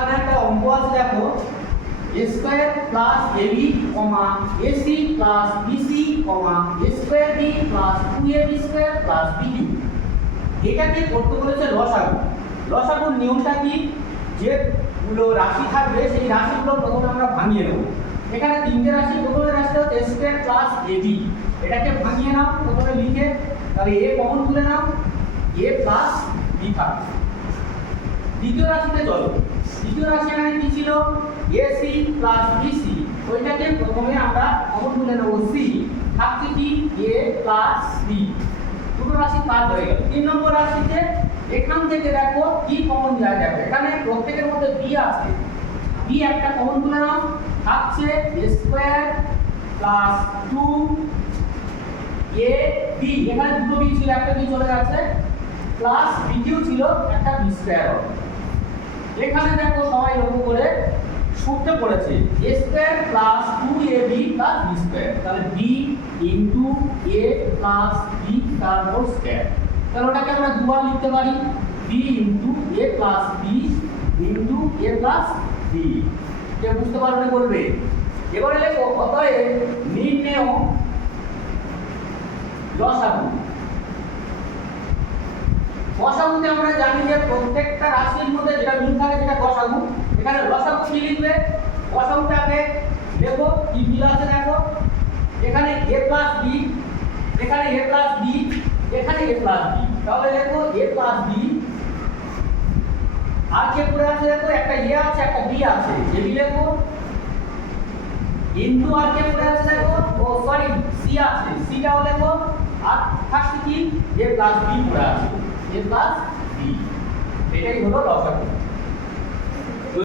এখানে একটা অঙ্ক আছে দেখো a square plus ab comma ac plus bc comma a square b plus 2ab square plus bq। এটাকে করতে বলেছে লসাগু। লসাগুর নিয়মটা কি, যেগুলো রাশি থাকবে সেই রাশিগুলো প্রথমে আমরা ভাঙিয়ে নেব। এখানে তিনটে রাশি, প্রথমে রাশিটা হচ্ছে a স্কয়ার প্লাস ab, এটাকে ভাঙিয়ে নাও প্রথমে লিখে, তাহলে a কমন তুলে নাও, a প্লাস b থাকবে। দ্বিতীয় রাশিতে চলো, দ্বিতীয় রাশি এখানে কি ছিল, ac প্লাস bc, ওইটাকে প্রথমে আমরা কমন তুলে নেব c, থাকছে কি a প্লাস b। দুটো রাশি কাজ হয়ে গেল। তিন নম্বর রাশিতে এখান থেকে দেখো কি কমন যায়, দেখো এখানে প্রত্যেকের মধ্যে b আছে, b একটা কমন তুলে নাও, থাকছে a square plus 2 a b, এখানে দুটো b ছিল, একটা b চলে গেছে, প্লাস bq ছিল, একটা b স্কয়ার হবে। এখানে দেখো সবাই লক্ষ্য করে সূত্রে পড়েছে a square plus 2ab plus b square, তাহলে b into a plus b তার হোল স্কয়ার। তাহলে ওটাকে আমরা দুবার লিখতে পারি, b into a plus b into a plus b। কে বুঝতে পারবে বলবে। এবারে লেখো অতএব নির্ণেয় লসাগু। লসাগুতে আমরা জানি যে প্রত্যেকটা রাশির মধ্যে যেটা মিল থাকে সেটা লসাগু। এখানে লসাগু কি লিখবে, লসাগুটাকে দেখো কি মিল আছে, দেখো এখানে a প্লাস b, এখানে a প্লাস b, এখানে a প্লাস b, তাহলে দেখো a প্লাস b আর কে পড়ে আছে, দেখো একটা a আছে একটা b আছে, a b লেখো ইনটু আর কে পড়ে আছে, দেখো ও সরি c আছে, c টাও লেখো, আর থাকছে কি a প্লাস b পড়ে আছে, a প্লাস b। এটাই হলো লসাগু।